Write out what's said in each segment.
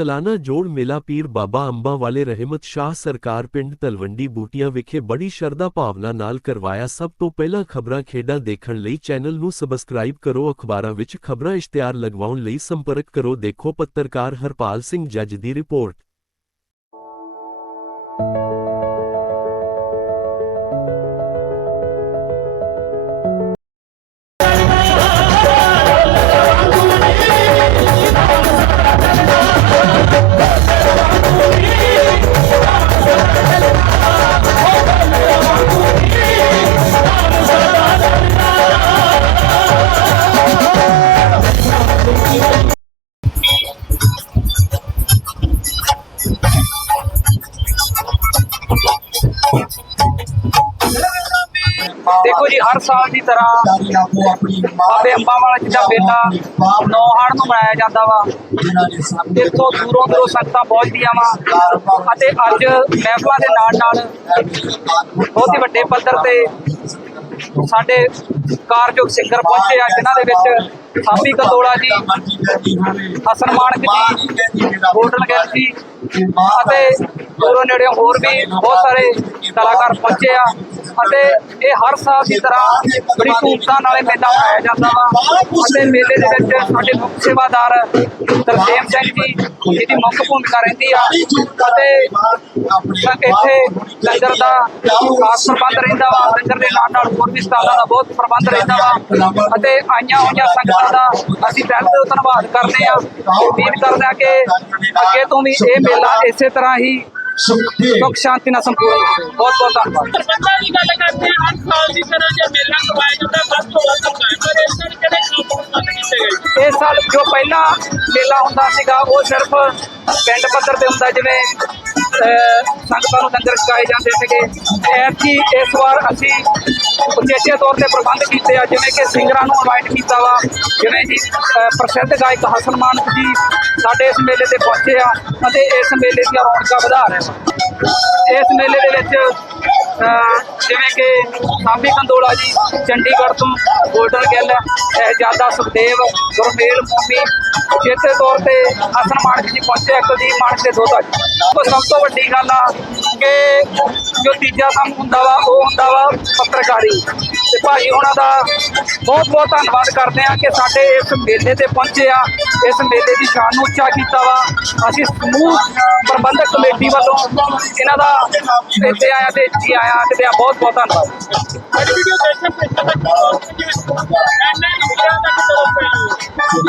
ਸਾਲਾਨਾ ਜੋੜ ਮੇਲਾ ਪੀਰ ਬਾਬਾ ਅੰਬਾ ਵਾਲੇ ਰਹਿਮਤ ਸ਼ਾਹ ਸਰਕਾਰ ਪਿੰਡ ਤਲਵੰਡੀ ਬੂਟੀਆਂ ਵਿਖੇ ਬੜੀ ਸ਼ਰਧਾ ਭਾਵਨਾ ਨਾਲ ਕਰਵਾਇਆ ਸਭ ਤੋਂ ਪਹਿਲਾਂ ਖਬਰਾਂ ਖੇਡਾਂ ਦੇਖਣ ਲਈ ਚੈਨਲ ਨੂੰ ਸਬਸਕ੍ਰਾਈਬ ਕਰੋ, ਅਖਬਾਰਾਂ ਵਿੱਚ ਖਬਰਾਂ ਇਸ਼ਤਿਹਾਰ ਲਗਵਾਉਣ ਲਈ ਸੰਪਰਕ ਕਰੋ, ਦੇਖੋ ਪੱਤਰਕਾਰ ਹਰਪਾਲ ਸਿੰਘ ਜੱਜ ਦੀ ਰਿਪੋਰਟ। ਹਰ ਸਾਲ ਦੀ ਤਰ੍ਹਾਂ ਬਾਬੇ ਅੰਬਾਂ ਵਾਲਾ ਜਿੱਦਾਂ ਮੇਲਾ ਨੌ ਨੂੰ ਮਨਾਇਆ ਜਾਂਦਾ ਵਾ। ਇੱਥੋਂ ਦੂਰੋਂ ਦੂਰੋਂ ਸੰਗਤਾਂ ਪਹੁੰਚਦੀਆਂ ਵਾ। ਅਤੇ ਅੱਜ ਮਹਿਫਲਾਂ ਦੇ ਨਾਲ ਨਾਲ ਬਹੁਤ ਹੀ ਵੱਡੇ ਪੱਧਰ ਤੇ ਸਾਡੇ ਕਾਰਜੋਗ ਸਿੰਗਰ ਪਹੁੰਚੇ ਆ, ਜਿਨ੍ਹਾਂ ਦੇ ਵਿੱਚ ਸਾਬੀ ਕੰਦੋਲਾ ਜੀ, ਹਸਨ ਮਾਨਕ ਜੀ, ਗੋਲਡਨ ਗਿੱਲ ਜੀ ਅਤੇ ਦੂਰੋਂ ਨੇੜੇ ਹੋਰ ਵੀ ਬਹੁਤ ਸਾਰੇ ਕਲਾਕਾਰ ਪਹੁੰਚੇ ਆ। ਅਤੇ ਇਹ ਹਰ ਸਾਲ ਦੀ ਤਰ੍ਹਾਂ ਬੜੀ ਧੂਮਧਾਮ ਨਾਲੇ ਮੇਲਾ ਮਨਾਇਆ ਜਾਂਦਾ ਵਾ। ਅਤੇ ਮੇਲੇ ਦੇ ਵਿੱਚ ਸਾਡੇ ਮੁੱਖ ਸੇਵਾਦਾਰ ਤਰਸੇਮ ਸਿੰਘ ਜੀ ਇਹਦੀ ਮੁੱਖ ਭੂਮਿਕਾ ਰਹਿੰਦੀ ਆ। ਅਤੇ ਇੱਥੇ ਲੰਗਰ ਦਾ ਖਾਸ ਪ੍ਰਬੰਧ ਰਹਿੰਦਾ ਵਾ। ਲੰਗਰ ਦੇ ਨਾਲ ਨਾਲ ਹੋਰ ਵੀ ਸਟਾਲਾਂ ਦਾ ਬਹੁਤ ਪ੍ਰਬੰਧ ਰਹਿੰਦਾ ਵਾ। ਅਤੇ ਆਈਆਂ ਹੋਈਆਂ ਸੰਗਤਾਂ ਦਾ ਅਸੀਂ ਪਹਿਲ ਤੋਂ ਧੰਨਵਾਦ ਕਰਦੇ ਆ। ਉਮੀਦ ਕਰਦੇ ਆ ਕਿ ਅੱਗੇ ਤੋਂ ਵੀ ਇਹ ਮੇਲਾ ਇਸੇ ਤਰ੍ਹਾਂ ਹੀ ਸੁਖ ਸ਼ਾਂਤੀ ਨਾਲ ਸੰਪੂਰਨ ਬਹੁਤ ਬਹੁਤ ਧੰਨਵਾਦ। ਦੀ ਗੱਲ ਕਰਦੇ ਹਾਂ ਹਰ ਸਾਲ ਦੀ ਤਰ੍ਹਾਂ ਜੇ ਮੇਲਾ ਕਰਵਾਇਆ ਜਾਂਦਾ ਵੱਧ ਤੋਂ ਵੱਧ ਪਰ ਇਸ ਸਾਲ ਕਿਹੜੇ ਕੰਮ ਬੰਦ ਕੀਤੇ ਗਏ ਇਸ ਸਾਲ ਜੋ ਪਹਿਲਾਂ ਮੇਲਾ ਹੁੰਦਾ ਸੀਗਾ ਉਹ ਸਿਰਫ ਪਿੰਡ ਪੱਧਰ ਤੇ ਹੁੰਦਾ ਜਿਵੇਂ ਸੰਗਤਾਂ ਨੂੰ ਲੰਗਰ ਛਕਾਏ ਜਾਂਦੇ ਸੀਗੇ। ਐਤਕੀ ਇਸ ਵਾਰ ਅਸੀਂ ਉਚੇਚੇ ਤੌਰ ਤੇ ਪ੍ਰਬੰਧ ਕੀਤੇ ਆ, ਜਿਵੇਂ ਕਿ ਸਿੰਗਰਾਂ ਨੂੰ ਇਨਵਾਈਟ ਕੀਤਾ ਵਾ। ਜਿਵੇਂ ਜੀ ਪ੍ਰਸਿੱਧ ਗਾਇਕ ਹਸਨ ਮਾਨਕ ਜੀ ਸਾਡੇ ਇਸ ਮੇਲੇ ਤੇ ਪਹੁੰਚੇ ਆ, ਅਤੇ ਇਸ ਮੇਲੇ ਦੀਆਂ ਰੌਣਕਾਂ ਵਧਾ ਰਹੇ ਇਸ ਮੇਲੇ ਦੇ ਵਿੱਚ ਜਿਵੇਂ ਕਿ ਸਾਬੀ ਕੰਦੋਲਾ ਜੀ, ਚੰਡੀਗੜ੍ਹ ਤੋਂ ਗੋਲਡਨ ਗਿੱਲ ਸ਼ਹਿਜ਼ਾਦਾ ਸੁਖਦੇਵ, ਗੁਰਮੇਲ ਮੋਮੀ ਚੇਤੇ ਤੌਰ ਤੇ ਅਸਨ ਮਾਨਕ ਜੀ ਪਹੁੰਚੇ ਕੁਲਦੀਪ ਮਾਨਕ ਦੇ ਦੋਤਾ ਜੀ। ਉਹ ਸਭ ਤੋਂ ਵੱਡੀ ਗੱਲ ਆ ਕਿ ਜੋ ਤੀਜਾ ਕੰਮ ਹੁੰਦਾ ਵਾ, ਉਹ ਹੁੰਦਾ ਵਾ ਪੱਤਰਕਾਰੀ। ਤੇ ਭਾਜੀ ਉਹਨਾਂ ਦਾ ਬਹੁਤ ਬਹੁਤ ਧੰਨਵਾਦ ਕਰਦੇ ਆ ਕਿ ਸਾਡੇ ਇਸ ਮੇਲੇ ਤੇ ਪਹੁੰਚੇ ਆ, ਇਸ ਮੇਲੇ ਦੀ ਸ਼ਾਨ ਨੂੰ ਉੱਚਾ ਕੀਤਾ ਵਾ। ਅਸੀਂ ਸਮੂਹ ਪ੍ਰਬੰਧਕ ਕਮੇਟੀ ਵੱਲੋਂ ਇਹਨਾਂ ਦਾ ਇੱਥੇ ਆਇਆ ਤੇ ਜੀ ਆਇਆ ਤੇ ਬਹੁਤ ਬਹੁਤ ਧੰਨਵਾਦ।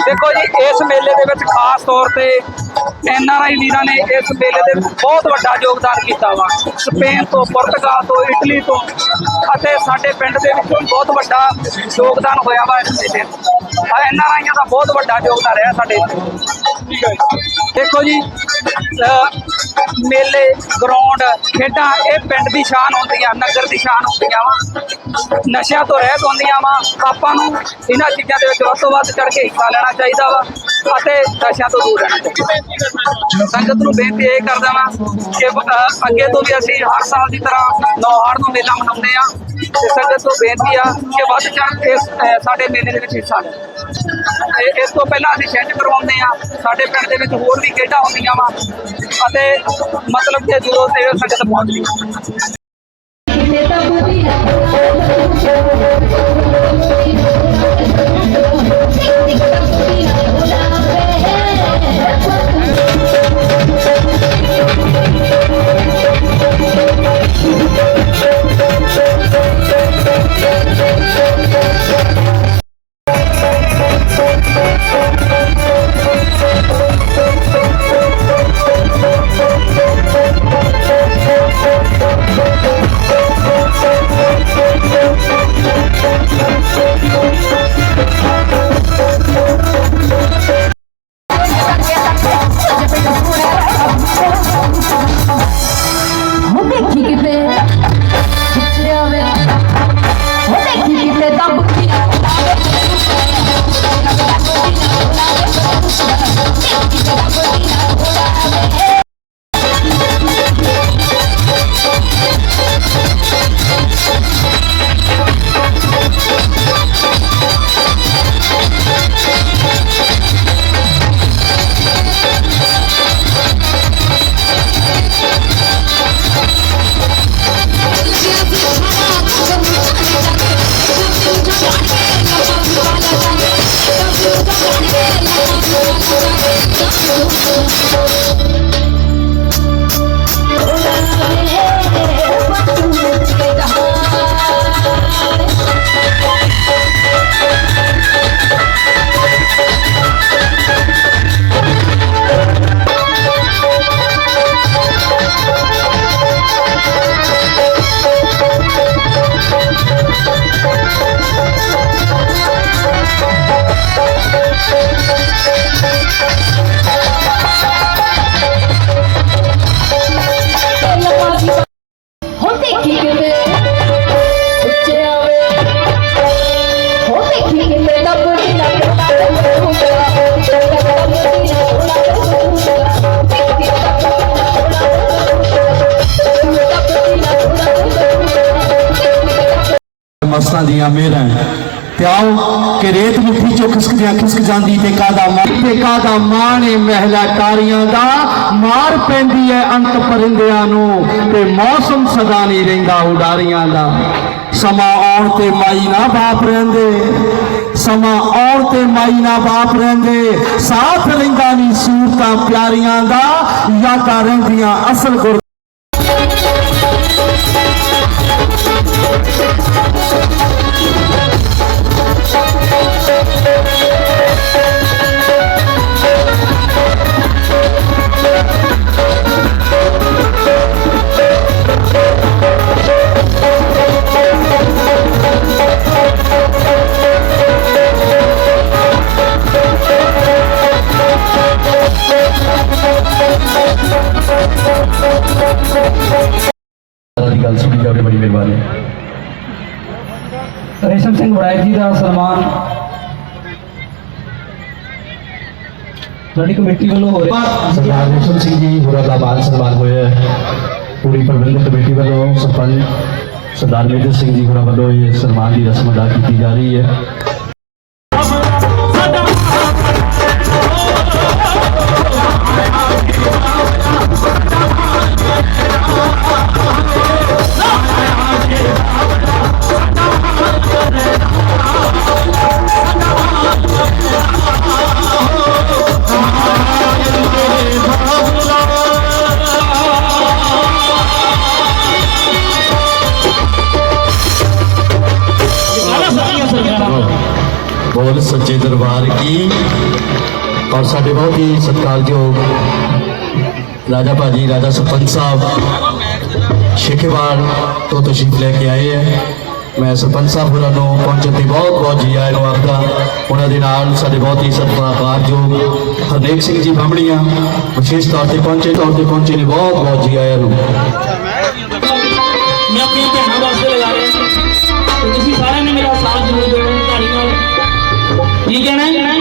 ਦੇਖੋ ਜੀ ਇਸ ਮੇਲੇ ਦੇ ਵਿੱਚ ਖਾਸ ਤੌਰ ਤੇ ਐਨ ਆਰ ਐਨਆਰਆਈ ਵੀਰਾਂ ਨੇ ਇਸ ਮੇਲੇ ਦੇ ਬਹੁਤ ਵੱਡਾ ਯੋਗਦਾਨ ਕੀਤਾ ਵਾ। ਸਪੇਨ ਤੋਂ, ਪੁਰਤਗਾਲ ਤੋਂ, ਇਟਲੀ ਤੋਂ ਅਤੇ ਸਾਡੇ ਪਿੰਡ ਦੇ ਵਿੱਚੋਂ ਬਹੁਤ ਵੱਡਾ ਯੋਗਦਾਨ ਹੋਇਆ ਵਾ ਇਸ ਮੇਲੇ ਆਰ ਆਈਆਂ ਦਾ ਬਹੁਤ ਵੱਡਾ ਯੋਗਦਾਨ ਰਿਹਾ ਸਾਡੇ ਠੀਕ ਹੈ ਦੇਖੋ ਜੀ ਮੇਲੇ, ਗਰਾਊਂਡ, ਖੇਡਾਂ, ਇਹ ਪਿੰਡ ਦੀ ਸ਼ਾਨ ਹੁੰਦੀਆਂ, ਨਗਰ ਦੀ ਸ਼ਾਨ ਹੁੰਦੀਆਂ ਵਾ। ਨਸ਼ਿਆਂ ਤੋਂ ਰਹਿਤ ਹੁੰਦੀਆਂ ਵਾ। ਆਪਾਂ ਨੂੰ ਇਹਨਾਂ ਚੀਜ਼ਾਂ ਦੇ ਵਿੱਚ ਵੱਧ ਤੋਂ ਵੱਧ ਚੜ ਕੇ ਹਿੱਸਾ ਲੈਣਾ ਚਾਹੀਦਾ ਵਾ ਅਤੇ ਨਸ਼ਿਆਂ ਤੋਂ ਦੂਰ ਰਹਿਣਾ ਚਾਹੀਦਾ। ਸੰਗਤ ਨੂੰ ਬੇਨਤੀ ਇਹ ਕਰਦਾ ਵਾਂ ਕਿ ਅੱਗੇ ਤੋਂ ਵੀ ਅਸੀਂ ਹਰ ਸਾਲ ਦੀ ਤਰ੍ਹਾਂ ਨੌਹਾਰ ਨੂੰ ਮੇਲਾ ਮਨਾਉਂਦੇ ਆ ਤੇ ਸੰਗਤ ਨੂੰ ਬੇਨਤੀ ਆ ਕਿ ਵੱਧ ਚੜ ਕੇ ਇਸ, ਸਾਡੇ ਮੇਲੇ ਦੇ ਵਿੱਚ ਹਿੱਸਾ ਲੈਣ ਇਸ ਤੋਂ ਪਹਿਲਾਂ ਅਸੀਂ ਛਿੰਝ ਕਰਵਾਉਂਦੇ ਆ ਸਾਡੇ ਪਿੰਡ ਦੇ ਵਿੱਚ ਹੋਰ ਵੀ ਖੇਡਾਂ ਹੁੰਦੀਆਂ ਵਾ। ਅਤੇ ਮਤਲਬ ਕਿ ਜਦੋਂ ਤੇ ਸੰਗਤ ਪਹੁੰਚਦੀ ਮਸਤਾਂ ਦੀਆਂ ਮਿਹਰਾਂ ਤੇ ਆਓ ਕਿ ਰੇਤ ਮੁੱਠੀ ਚੋਂ ਖਿਸਕਦਿਆਂ ਖਿਸਕ ਜਾਂਦੀ ਤੇ ਕਾਦਾ ਮਾਣ ਤੇ ਕਾਦਾ ਮਾਣ ਮਹਿਲਾ ਤਾਰੀਆਂ ਦਾ? ਮਾਰ ਪੈਂਦੀ ਐ ਅੰਤ ਪਰਿੰਦਿਆਂ ਨੂੰ ਤੇ ਮੌਸਮ ਸਦਾ ਨਹੀਂ ਰਹਿੰਦਾ ਉਡਾਰੀਆਂ ਦਾ। ਸਮਾਂ ਆਉਣ ਤੇ ਮਾਈ ਨਾ ਬਾਪ ਰਹਿੰਦੇ। ਸਮਾਂ ਆਉਣ ਤੇ ਮਾਈ ਨਾ ਬਾਪ ਰਹਿੰਦੇ। ਸਾਥ ਰਹਿੰਦਾ ਨਹੀਂ ਸੂਰਤਾਂ ਪਿਆਰੀਆਂ ਦਾ। ਯਾਦਾਂ ਰਹਿੰਦੀਆਂ ਅਸਲ ਗੁਰ sit, sit, sit. ਸਾਡੀ ਕਮੇਟੀ ਵੱਲੋਂ ਹੋ ਰਿਹਾ ਸਰਦਾਰ ਰੇਸ਼ਮ ਸਿੰਘ ਜੀ ਹੋਰਾਂ ਦਾ ਮਾਨ ਸਨਮਾਨ ਹੋਇਆ ਪੂਰੀ ਪ੍ਰਬੰਧਕ ਕਮੇਟੀ ਵੱਲੋਂ ਸਰਪੰਚ ਸਰਦਾਰ ਮੇਜਰ ਸਿੰਘ ਜੀ ਹੋਰਾਂ ਵੱਲੋਂ ਇਹ ਸਨਮਾਨ ਦੀ ਰਸਮ ਅਦਾ ਕੀਤੀ ਜਾ ਰਹੀ ਹੈ। ਸਾਡੇ ਬਹੁਤ ਹੀ ਸਤਿਕਾਰਯੋਗ ਰਾਜਾ ਭਾਜੀ, ਰਾਜਾ ਸਰਪੰਚ ਸਾਹਿਬ ਸ਼ੇਖੇਵਾਲ ਤੋਂ ਤਸ਼ਰੀਫ ਲੈ ਕੇ ਆਏ ਹੈ। ਮੈਂ ਸਰਪੰਚ ਸਾਹਿਬ ਹੋਰਾਂ ਨੂੰ ਪਹੁੰਚਣ ਤੇ ਬਹੁਤ ਬਹੁਤ ਜੀ ਆਇਆਂ ਨੂੰ ਆਖਦਾ ਉਹਨਾਂ ਦੇ ਨਾਲ ਸਾਡੇ ਬਹੁਤ ਹੀ ਸਤਿਕਾਰਯੋਗ ਹਰਨੇਕ ਸਿੰਘ ਜੀ ਬਾਹਮਣੀਆਂ ਵਿਸ਼ੇਸ਼ ਤੌਰ ਤੇ ਪਹੁੰਚੇ, ਤੌਰ ਤੇ ਪਹੁੰਚੇ ਨੇ ਬਹੁਤ ਬਹੁਤ ਜੀ ਆਇਆਂ ਨੂੰ। ਮੈਂ ਆਪਣੀ ਭੈਣਾਂ ਵਾਸਤੇ ਲਗਾ ਰਿਹਾ ਤੁਸੀਂ ਸਾਰਿਆਂ ਨੇ ਮੇਰਾ ਸਾਥ ਜ਼ਰੂਰ ਦੇਣਾ ਤੁਹਾਡੀ ਨਾਲ। ਕੀ ਹੈ? ਤੇਰੇ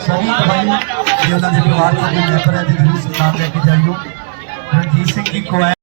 ਸਾਰੀ ਪਰਿਵਾਰ ਦੇ ਮੈਂਬਰ ਹੈ ਜੀ ਸਰਕਾਰ ਲੈ ਕੇ ਜਾਈਓ ਰਣਜੀਤ ਸਿੰਘ ਜੀ ਕੋ